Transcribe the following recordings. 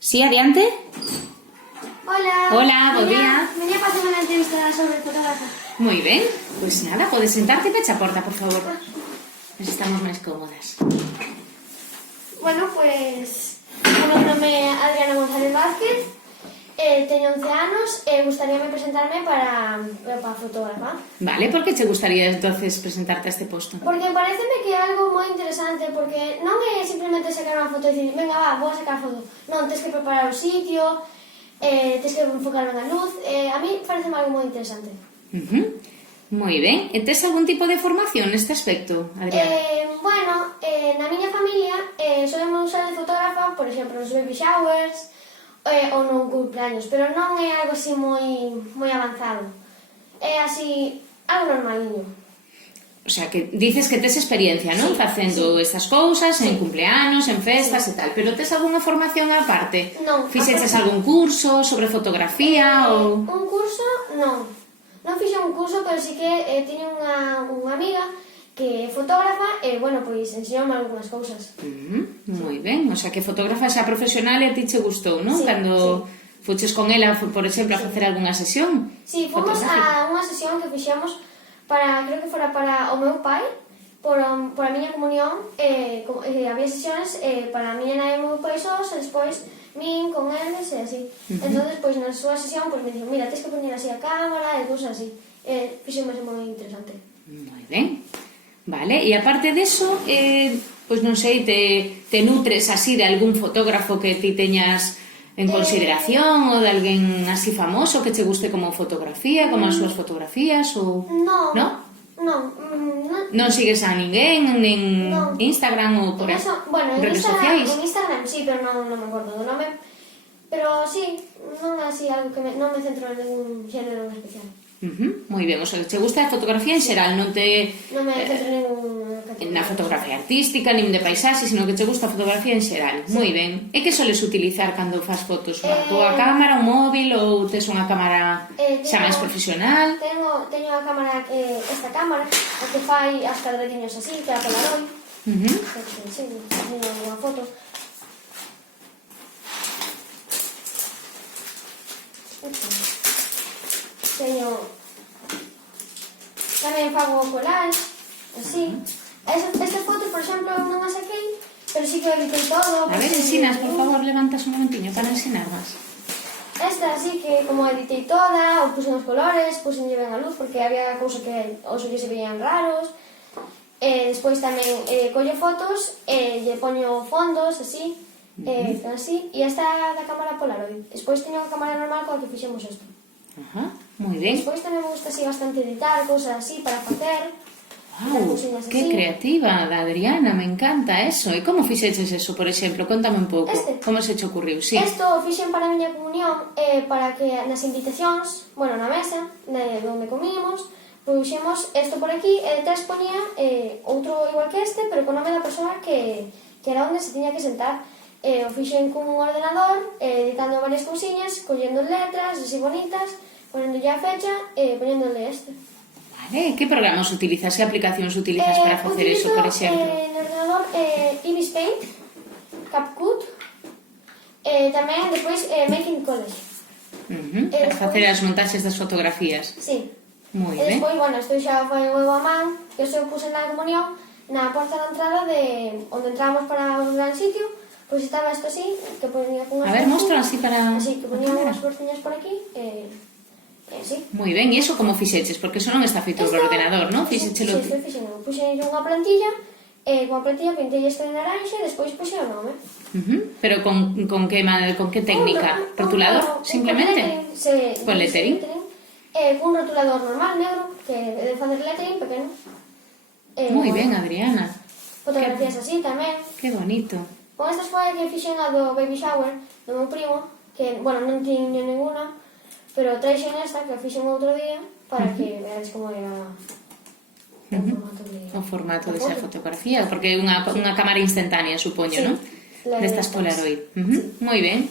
Sí, adiante. Hola. Hola, bo día. Venía para hacer una entrevista sobre fotógrafo. Moi ben, pois nada, podes sentarte e pecha a porta, por favor. Nos estamos máis cómodas. Bueno, pues... O meu nome é Adriana González Vázquez, teño 11 anos e gustaríame presentarme para fotógrafa. Vale, por que che gustaría entonces presentarte a este posto? Porque pareceme que é algo moi interesante, porque non é simplemente sacar unha foto e dicir, venga, va, vou a sacar a foto. Non, tens que preparar o sitio, tens que enfocar ben a luz. A mí pareceme algo moi interesante. Moi ben. E tes algún tipo de formación neste aspecto, Adriana? Bueno, na miña familia solemos usar de fotógrafa, por exemplo, nos baby showers ou non cumpleaños, pero non é algo así moi avanzado. É así, algo normaliño. O sea, que dices que tes experiencia, non? Sí, Facendo estas cousas en cumpleanos, en festas e tal, pero tes algunha formación aparte? Non. Fixeches algún curso sobre fotografía ou... Un curso, non. Non fixe un curso, pero sí que teño unha amiga que é fotógrafa e, bueno, pois enseñoume algunhas cousas. Moi ben, o sea, que fotógrafa xa profesional e a ti che gustou, non? Sí, Cando fuches con ela, por exemplo, a facer algunha sesión? Sí, fomos a unha sesión que fixemos para, creo que fora para o meu pai, por a miña comunión, había sesións para a miña nai e o meu pai sós, e despois min con eles e así. Entonces, pois na súa sesión, pois me dixo, mira, tens que poñer así a cámara e cousas así. Fixemos moi interesante. Moi ben. Vale, e aparte deso, pois non sei, te nutres así de algún fotógrafo que ti teñas en consideración ou de alguén así famoso que che guste como fotografía, como as súas fotografías ou... Non. Non? Non. Non sigues a ninguén, nen Non. Instagram ou por Bueno, en redes Instagram, sociais? en Instagram sí, pero non me acordo do nome. Pero sí, non é así algo que non me centro en ningún xénero en especial. Moi ben, o sea, che gusta a fotografía en xeral, non te... Non me centro en ningún categoría. na fotografía artística, nin de paisaxe, sino que che gusta a fotografía en xeral. Moi ben. E que soles utilizar cando fas fotos? Unha tua cámara, un móvil ou tes unha cámara xa máis profesional? Teño a cámara, esta cámara, a que fai as cadradiños así, que é a Polaroid. Sí, teño unha foto. Teño... Tamén fago collage, así. Estas fotos, por exemplo, non as saquei, pero sí que editei todo. A ver, ensinas, por favor, levantas un momentiño para ensinarmas. Esta sí que como editei toda, o puse nos colores, puse ben a luz, porque había cousa que os ollos se veían raros. Despois tamén collo fotos, lle poño fondos, así, así. E esta da cámara Polaroid. Despois teño a cámara normal coa que fixemos isto. Moi ben. Despois tamén me gusta así bastante editar, cousas así para facer. Wow, que creativa, da Adriana, me encanta eso. E como fixeches eso, por exemplo? Contame un pouco. Como se te ocurriu? Sí. Isto o fixen para a miña comunión, para que nas invitacións, bueno, na mesa, onde comíamos, puxemos isto por aquí e detrás ponía outro igual que este, pero con nome da persoa que era onde se tiña que sentar. O fixen cun ordenador, editando varias cousiñas, collendo letras así bonitas, ponendolle a fecha e poñéndole este. Vale, que programas utilizas? Que aplicacións utilizas para facer eso, por exemplo? No ordenador Ibis Paint, CapCut, tamén despois Making Collage. Para facer as montaxes das fotografías. Sí. Moi E ben. despois, bueno, isto xa foi o a man, que eu puse na comunión, na porta da entrada de onde entramos para o gran sitio, pois estaba isto así, que ponía con A ver, mostra así para... así, que ponía unhas portiñas por aquí, sí. Moi ben, e iso como fixeches? Porque iso non está feito por ordenador, non? Fixéchelo Sí, ti. isto fixeno. Puxen unha plantilla, con a plantilla pintei isto de naranxa e despois puxen o nome. Pero con que técnica? Rotulador, simplemente? Con lettering? Cun rotulador normal, negro, que de facer lettering pequeno. Moi ben, Adriana. Fotografías así tamén. Que bonito. Con estas foi que fixen a do baby shower do meu primo, que, bueno, non tiña ninguna, pero traixen esta que a fixen outro día para que veades como era o formato desa fotografía, porque é unha cámara instantánea, supoño, non? Destas Polaroid. Moi ben.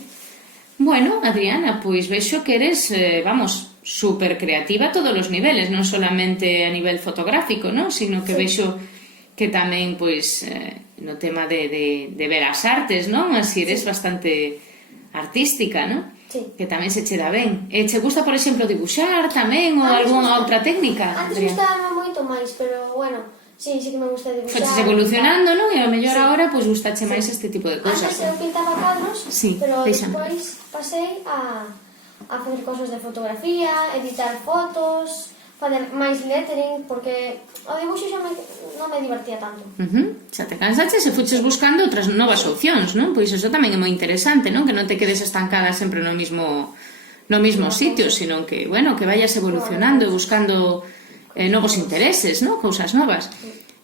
Bueno, Adriana, pois vexo que eres, vamos, super creativa a todos os niveles, non solamente a nivel fotográfico, non? Sino que vexo que tamén, pois, no tema de ver as artes, non? Así eres bastante artística, non? Sí. Que tamén se che dá ben. E che gusta, por exemplo, dibuixar tamén ou algunha outra técnica? Antes gustaba moito máis, pero bueno, sí que me gusta dibuixar. Foches evolucionando, non? E ao mellor agora pois gustache máis este tipo de cousas. Antes eu pintaba cadros, pero déxame. despois pasei a facer cosas de fotografía, editar fotos, facer máis lettering, porque o dibuixo xa non me divertía tanto. Xa te cansaches e fuches buscando outras novas opcións, non? Pois iso tamén é moi interesante, non? Que non te quedes estancada sempre no mismo sitio, sino que, bueno, que vayas evolucionando e buscando novos intereses, non? Cousas novas.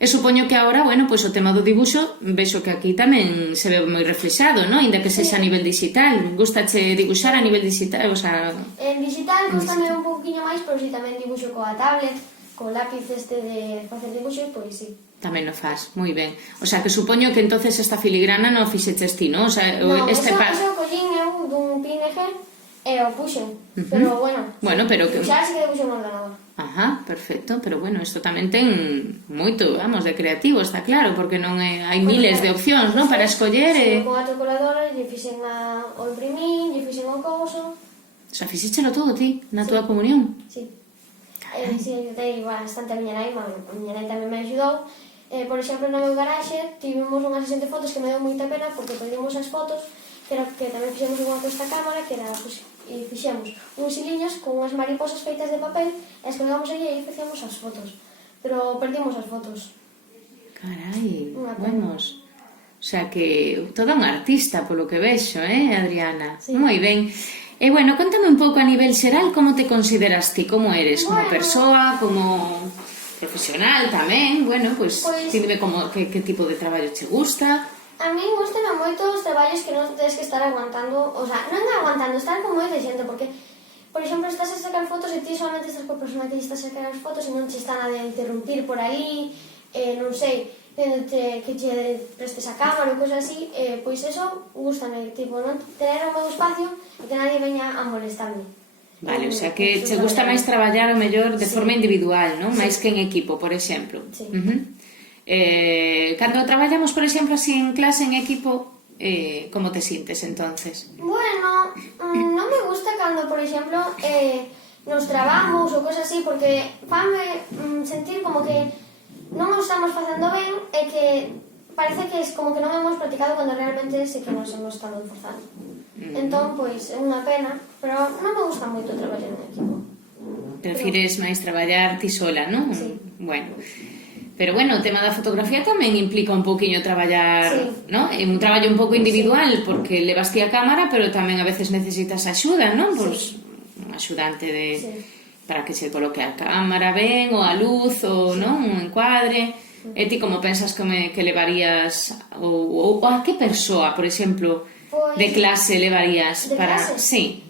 E supoño que agora, bueno, pois o tema do dibuixo, vexo que aquí tamén se ve moi reflexado, non? Inda que sexa a nivel digital. Gustache dibuixar a nivel digital, o sea... En digital gustame un pouquinho máis, pero si tamén dibuixo coa tablet, co lápiz de facer dibuxos, pois sí. Tamén o faz, moi ben. O sea, que supoño que entonces esta filigrana non fixeches ti, non? O sea, non, eso collín eu dun PNG e o puxen. Pero, bueno, pero que... Dibuixar sí que dibuixo no ordenador. Ajá, perfecto, pero bueno, isto tamén ten moito, vamos, de creativo, está claro, porque non hai miles de opcións, non, para escoller. Con a calculadora, lle fixen o imprimín, lle fixen o couso. O sea, fixéchelo todo ti, na túa comunión? Sí. Sí, ayudei bastante a miña nai, a miña nai tamén me axudou. Por exemplo, no meu garaxe tivemos unha sesión de fotos que me deu moita pena porque perdimos as fotos, que tamén fixemos unha con esta cámara, que era, pues, e fixemos uns hiliños con unhas mariposas feitas de papel e as colgamos aí e facíamos as fotos, pero perdimos as fotos. Carai, vamos, o sea que toda unha artista polo que vexo, Adriana? Sí. Moi ben. E bueno, contame un pouco a nivel xeral como te consideras ti, como eres, como persoa, como profesional tamén, bueno, pois dime que tipo de traballo che gusta. A min gustame moito os traballos que non tedes que estar aguantando, o sea, non aguantando, estar con moita xente, porque, por exemplo, estás a sacar fotos e ti solamente estás coa persona que estás a sacar as fotos e non te está nadie a interrumpir por aí, non sei, que che prestes a cámara ou cosas así, pois eso gustame, tipo, non tener o meu espacio e que nadie veña a molestarme. Vale, o sea que che gusta máis traballar o mellor de forma individual, non? Máis que en equipo, por exemplo. Sí. Cando traballamos, por exemplo, así en clase, en equipo, como te sintes entonces? Bueno, non me gusta cando, por exemplo, nos trabamos ou cosas así, porque fanme sentir como que non o estamos facendo ben e que parece que es como que non hemos practicado cando realmente sí que nos hemos estado esforzando. Entón, pois, é unha pena, pero non me gusta moito traballar en equipo. Prefires máis traballar ti sola, non? Sí. Bueno, pero bueno, o tema da fotografía tamén implica un pouquiño traballar, non? É un traballo un pouco individual, porque levas ti a cámara, pero tamén a veces necesitas axuda, non? Pois un axudante para que se coloque a cámara ben, ou a luz, ou non? Un encuadre. E ti como pensas que levarías, ou a que persoa, por exemplo, de clase levarías para... Sí,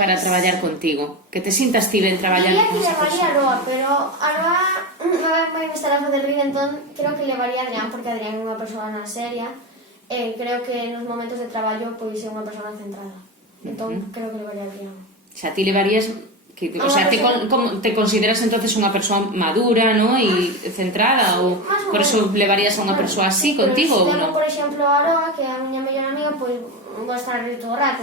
para traballar contigo, que te sintas ti ben traballando con esa persona. Diría que levaría a Roa, pero a Roa vai me estar a fazer rir, entón creo que levaría a Adrián, porque Adrián é unha persona seria e creo que nos momentos de traballo pois é unha persona centrada, entón creo que levaría a Adrián. O sea, ti levarías... O sea, te consideras entonces unha persoa madura, ¿no? E centrada, ou por eso levarías a unha persoa así contigo, ou non? Por exemplo, a Roa, que é a miña mellor amiga, pois vou estar todo o rato,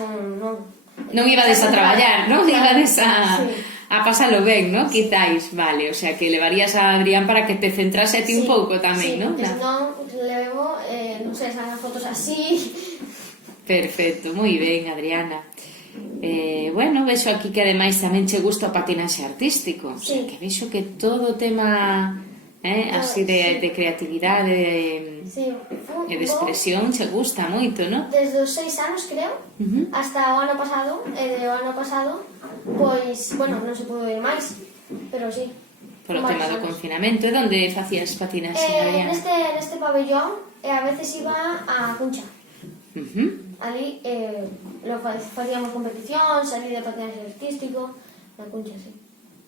non ibades a traballar, non? Ibades a pasalo ben, non? Quizáis, vale, o sea, que levarías a Adrián para que te centrase a ti un pouco tamén, non? Sí, porque senón levo, non sei, sacan fotos así. Perfecto, moi ben, Adriana. Bueno, vexo aquí que ademais tamén che gusta o patinaxe artístico, o sea, que vexo que todo o tema así de creatividade e de expresión che gusta moito, non? Desde os 6 anos, creo, hasta o ano pasado, pois, bueno, non se pudo ir máis, pero sí. Por o tema do confinamento, e onde facías patinaxe, Adriana? Neste pabellón, e a veces iba a Cuncha. Ali facíamos competicións, ali de patinaxe artístico, na Cuncha, sí.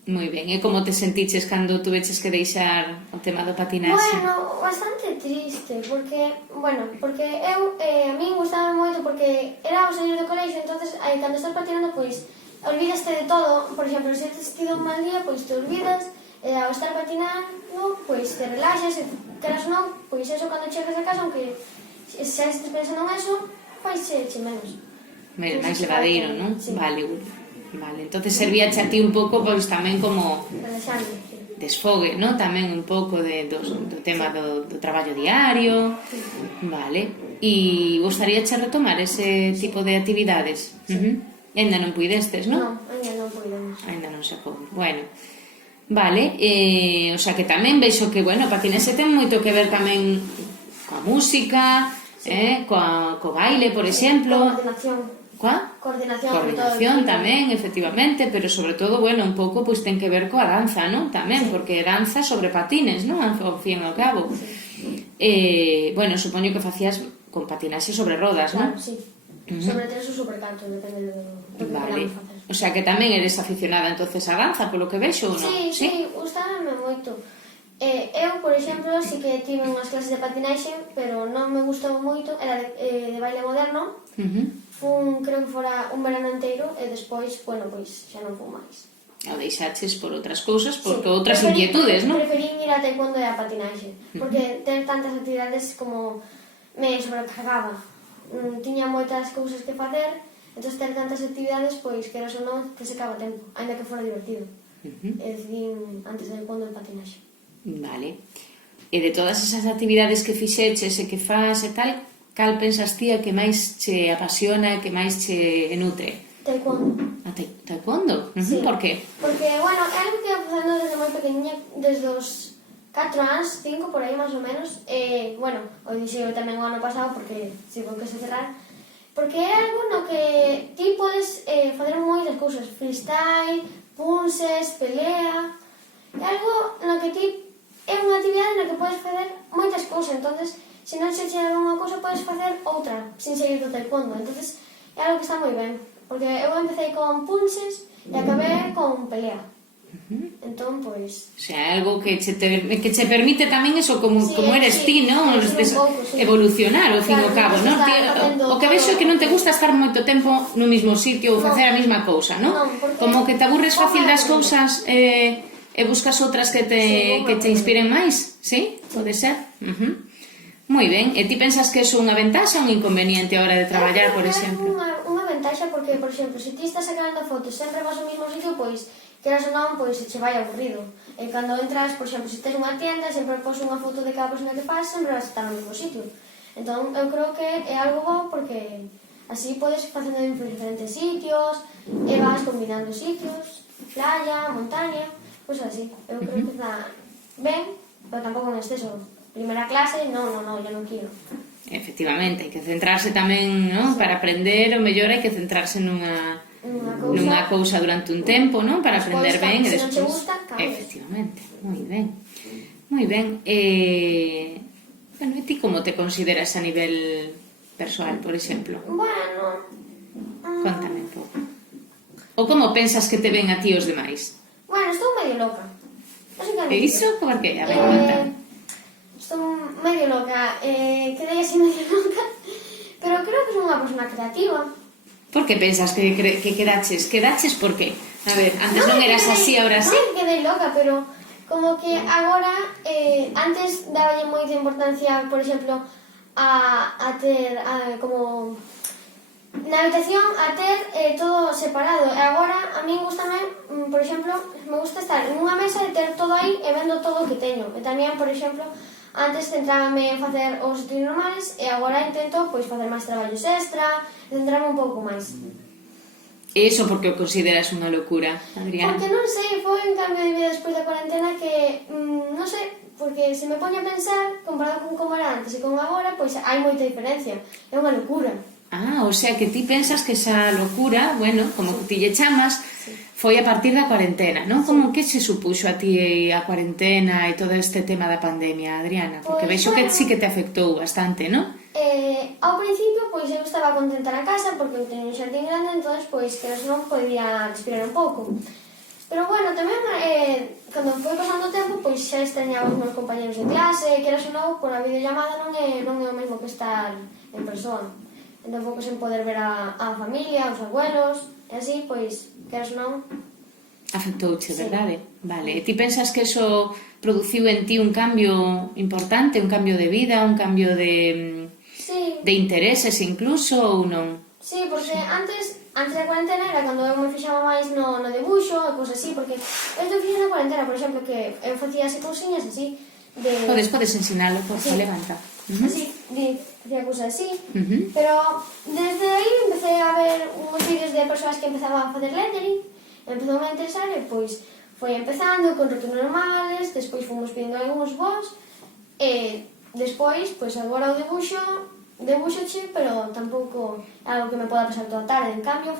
Moi ben, e como te sentiches cando tuveches que deixar o tema do patinaxe? Bueno, bastante triste, porque eu, a min gustaba moito, porque era o salir do colexio, entonces cando estás patinando, pois, olvidaste de todo, por exemplo, se tes tido un mal día, pois te olvidas, ao estar patinando, pois te relaxas, e queras ou non, pois eso, cando chegas a casa, aunque xa estes pensando en eso, pois che menos. máis levadeiro, non? Vale, entonces servíache a ti un pouco, pois tamén como desfogue, non? Tamén un pouco do tema do traballo diario, vale. E gustaríache retomar ese tipo de actividades? Ainda non puidestes, non? Non, ainda non puidemos. Ainda non se pode, bueno. Vale, o sea que tamén veixo que, bueno, patinese ten moito que ver tamén coa música, co baile, por exemplo. Coordinación tamén, efectivamente, pero sobre todo, bueno, un pouco pois ten que ver coa danza, non? Tamén, porque danza sobre patines, non? Ao fin e ao cabo. Bueno, supoño que facías con patinaxe sobre rodas, non? Claro, sí. Sobre tres ou sobre canto, depende do que queramos facer. O sea que tamén eres aficionada entonces á danza, polo que vexo, ou non? Sí, gustame moito. Eu, por exemplo, sí que tive unhas clases de patinaxe, pero non me gustou moito, era de baile moderno. Creo que fora un verano inteiro e despois, bueno, pois xa non fui máis. O deixaches por outras cousas, por outras inquietudes, non? Preferín ir a taekwondo e a patinaxe, porque ter tantas actividades como me sobrecargaba. Tiña moitas cousas que facer, entón ter tantas actividades, pois, queras ou non, te secaba o tempo, ainda que fora divertido. E decidín antes de taekwondo e patinaxe. Vale. E de todas esas actividades que fixeches e que faz e tal, cal pensas ti a que máis che apasiona e que máis che nutre? Taekwondo. A taekwondo? Sí. Por qué? Porque, bueno, é algo que eu facendo desde moi pequeniña, desde os 4 anos, 5 por aí máis ou menos. Bueno, o dixo tamén o ano pasado porque si vou que se cerrar. Porque é algo no que ti podes facer moitas cousas, freestyle, punses, pelea. É algo no que ti é unha actividade na que podes facer moitas cousas, entonces se non se chega unha cousa podes facer outra sin seguir do taekwondo, entonces é algo que está moi ben, porque eu empecé con punses e acabé con pelea. Entón, pois... O sea, algo que che permite tamén eso, como eres ti, non? Evolucionar, ao fin e ao cabo, non? O que vexo é que non te gusta estar moito tempo no mismo sitio ou facer a mesma cousa, non? Como que te aburres fácil das cousas e buscas outras que te inspiren máis, sí? Pode ser? Moi ben, e ti pensas que é unha ventaxa ou un inconveniente a hora de traballar, por exemplo? Unha ventaxa porque, por exemplo, se ti estás sacando fotos sempre vas ao mesmo sitio, pois, queras ou non, pois, se che vai aburrido. E cando entras, por exemplo, se tens unha tienda, sempre pos unha foto de cada persona que pasa, sempre vas a estar no mesmo sitio. Entón, eu creo que é algo bo porque así podes facendo en diferentes sitios e vas combinando sitios, playa, montaña, pois así. Eu creo que está ben, pero tampouco en exceso. Primeira clase, non, eu non quero. Efectivamente, hai que centrarse tamén, non? Para aprender, o mellor hai que centrarse nunha cousa durante un tempo, non? Para aprender ben e despois... Se non che gusta, cambias. Efectivamente, moi ben. Moi ben. Bueno, e ti como te consideras a nivel persoal, por exemplo? Bueno... Contame un pouco. Ou como pensas que te ven a ti os demais? Bueno, estou medio loca. E iso por que? A ver, conta. Estou medio loca, quedei así medio loca, pero creo que son unha persona creativa. Por que pensas que quedaches? Quedaches por qué? A ver, antes non eras así, ahora sí? Non quedei loca, pero como que agora, antes daballe moita importancia, por exemplo, a ter como... Na habitación a ter todo separado, e agora a min gustame, por exemplo, me gusta estar en unha mesa e ter todo aí e vendo todo o que teño. E tamén, por exemplo, antes centrábame en facer os estudios normales e agora intento pois facer máis traballos extra, centrarme un pouco máis. E iso porque o consideras unha locura, Adriana? Porque non sei, foi un cambio de vida despois da cuarentena que, non sei, porque se me poño a pensar, comparado con como era antes e con agora, pois hai moita diferencia, é unha locura. O sea que ti pensas que esa locura, bueno, como ti lle chamas, foi a partir da cuarentena, non? Como que se supuxo a ti a cuarentena e todo este tema da pandemia, Adriana? Porque vexo que sí que te afectou bastante, non? Ao principio, pois eu estaba contenta na casa porque eu teño un xardín grande, entón, pois, que non podía respirar un pouco. Pero, bueno, tamén, cando foi pasando o tempo, pois xa extrañaba os meus compañeros de clase, que eras ou non, por a videollamada non é o mesmo que estar en persoa. Tampouco sen poder ver a familia, os abuelos, e así, pois, queras ou non... Afectouche, verdade? Vale, e ti pensas que eso produciu en ti un cambio importante, un cambio de vida, un cambio de intereses incluso, ou non? Sí, porque antes da cuarentena era cando eu me fixaba máis no debuxo e cousas así, porque eu estou fixando na cuarentena, por exemplo, que eu facía así cousiñas así de... Podes ensinalo, por favor, levanta. Así, facía cousas así, pero desde aí empecé a ver uns vídeos de persoas que empezaban a facer lettering, empezou a interesar e pois foi empezando con retos normales, despois fomos pedindo algúns vos e despois, pois agora o debuxoche, pero tampouco é algo que me poda pasar toda a tarde. En cambio,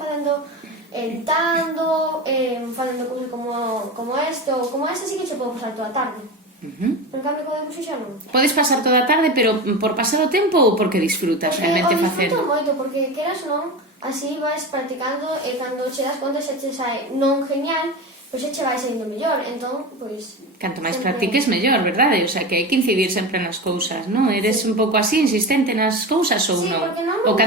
editando, facendo cousas como este, ou como esta, sí que che podo pasar toda a tarde. En cambio, co debuxo xa non. Podes pasar toda a tarde, pero por pasar o tempo ou porque disfrutas realmente facendo? Disfruto moito, porque queras ou non, así vais practicando e cando che das conta xa che sai non genial, pois xa che vai saindo mellor, entón, pois... Canto máis practiques, mellor, verdade? O sea, que hai que incidir sempre nas cousas, non? Eres un pouco así, insistente nas cousas ou non? porque non... Ou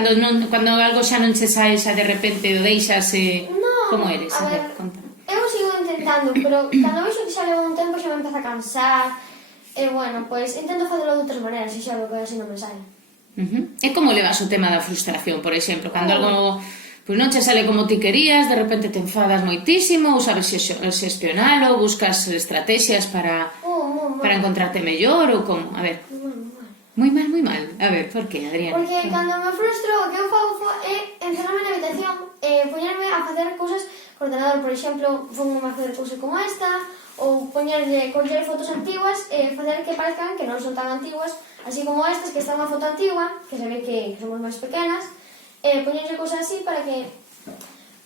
cando algo xa non che sae, xa de repente o deixas e... Non, como eres? a ver, conta. Eu sigo intentando, pero cando vexo que xa leva un tempo xa me empeza a cansar, e bueno, pois intento facelo de outras maneiras, e xa veo que así non me sai. E como levas o tema da frustración, por exemplo? Cando algo... Pois non che sale como ti querías, de repente te enfadas moitísimo, ou sabes xestionalo, buscas estrategias para encontrarte mellor, ou como? A ver. Moi mal. A ver, por que, Adriana? Porque cando me frustro, o que eu fago é encerrarme na habitación e poñerme a facer cousas co ordenador, por exemplo, ponme a facer cousas como esta, ou coller fotos antiguas e facer que parezcan que non son tan antiguas, así como estas, que está unha foto antigua, que se ve que somos máis pequenas, poñerlle cousas así para que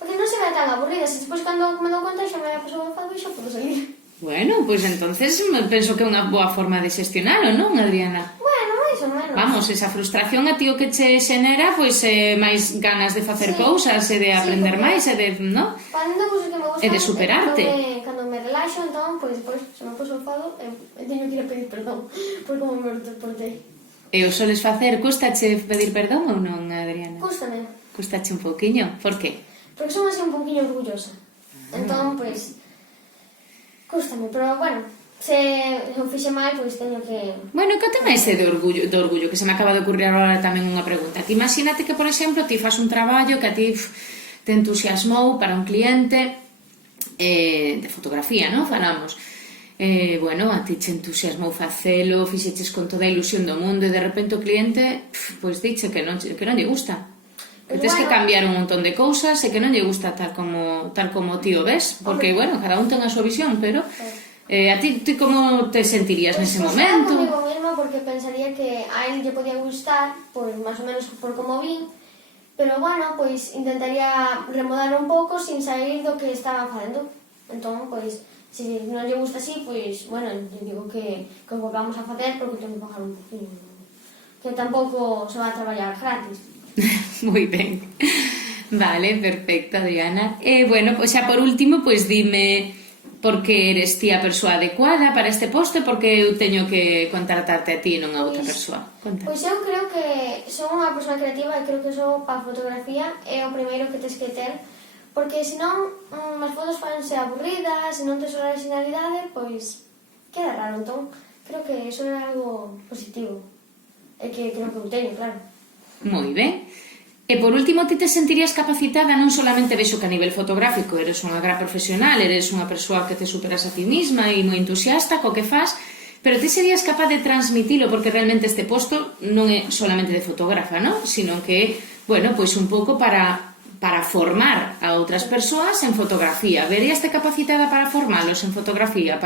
non se vea tan aburridas, e despois cando me dou conta xa me pasou o enfado e xa podo salir. Bueno, pois entonces penso que é unha boa forma de xestionalo, non, Adriana? Bueno, máis ou menos. Vamos, esa frustración a ti o que che xenera, pois máis ganas de facer cousas e de aprender máis e de, non? Facendo cousas que me gustan e de superarte. Cando me relaxo, entón, pois despois se me puso o enfado e teño que ir a pedir perdón por como me portei. E o soles facer, custache pedir perdón ou non, Adriana? Cústame. Custache un pouquiño? Por que? Porque son así un pouquiño orgullosa. Entón, pois, cústame, pero bueno, se eu fixe mal, pois teño que... Bueno, que tema ese do orgullo, que se me acaba de ocurrir agora tamén unha pregunta. Ti imagínate que, por exemplo, ti fas un traballo que a ti te entusiasmou para un cliente de fotografía, non? Falamos. Bueno, a ti che entusiasmou facelo, fixeches con toda a ilusión do mundo e de repente o cliente, pois diche que non lle gusta. Que tens que cambiar un montón de cousas e que non lle gusta tal como ti o ves, porque, bueno, cada un ten a súa visión, pero a ti como te sentirías nese momento? Pois comigo mesma porque pensaría que a él lle podía gustar, pois máis ou menos por como vin, pero, bueno, pois intentaría remodar un pouco sin sair do que estaba facendo. Entón, pois, se non lle gusta así, pois, bueno, lle digo que o volvamos a facer porque tengo que pagar un poquinho. Que tampouco se va a traballar gratis. Moi ben. Vale, perfecto, Adriana. Bueno, pois xa por último, pois dime por que eres ti a persoa adecuada para este posto e por que eu teño que contratarte a ti e non a outra persoa. Conta. Pois eu creo que son unha persoa creativa e creo que para a fotografía é o primeiro que tens que ter, porque senón as fotos fanse aburridas, se non tes originalidade, pois queda raro. Entón, creo que iso é algo positivo. E que creo que eu teño, claro. Moi ben. E por último, ti te sentirías capacitada, non solamente vexo que a nivel fotográfico eres unha gran profesional, eres unha persoa que te superas a ti misma e moi entusiasta co que fas, pero ti serías capaz de transmitilo, porque realmente este posto non é solamente de fotógrafa, non? Sino que, bueno, pois un pouco para formar a outras persoas en fotografía. Veríaste capacitada para formalos en fotografía?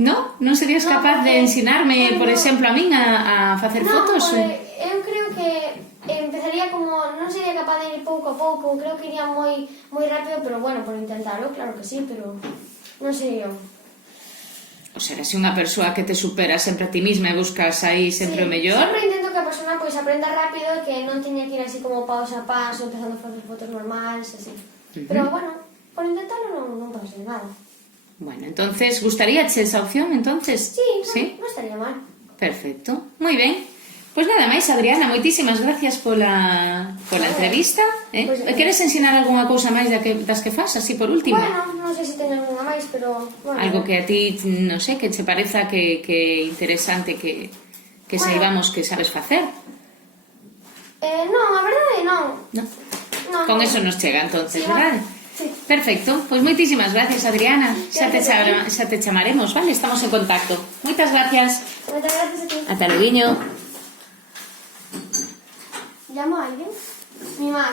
Non? Non serías capaz de ensinarme, por exemplo, a min a facer fotos? Non, eu creo que empezaría como... Non sería capaz de ir pouco a pouco, creo que iría moi rápido, pero bueno, por intentarlo, claro que sí, pero non sei eu. O sea, eres unha persoa que te supera sempre a ti misma e buscas aí sempre o mellor. Sempre intento que a persona pois aprenda rápido e que non teña que ir así como paso a paso, empezando a facer fotos normales, así. Pero bueno, por intentarlo non pasa nada. Bueno, entonces, gustaríache esa opción, entonces? Sí, non estaría mal. Perfecto, moi ben. Pois nada máis, Adriana, moitísimas gracias pola entrevista. Pues, queres ensinar algunha cousa máis das que fas, así por último? Bueno, non sei se teño algunha máis, pero... Bueno, algo que a ti, non sei, que che pareza que interesante que saibamos que sabes facer. Non, a verdade non. No. Non. Con eso nos chega, entonces, Sí, verdade? Sí. Perfecto, pois moitísimas gracias, Adriana. Xa Gracias a te chamaremos, vale? Estamos en contacto. Moitas gracias. Moitas gracias a ti. Ata loguiño. Llamo a alguén? Mi má,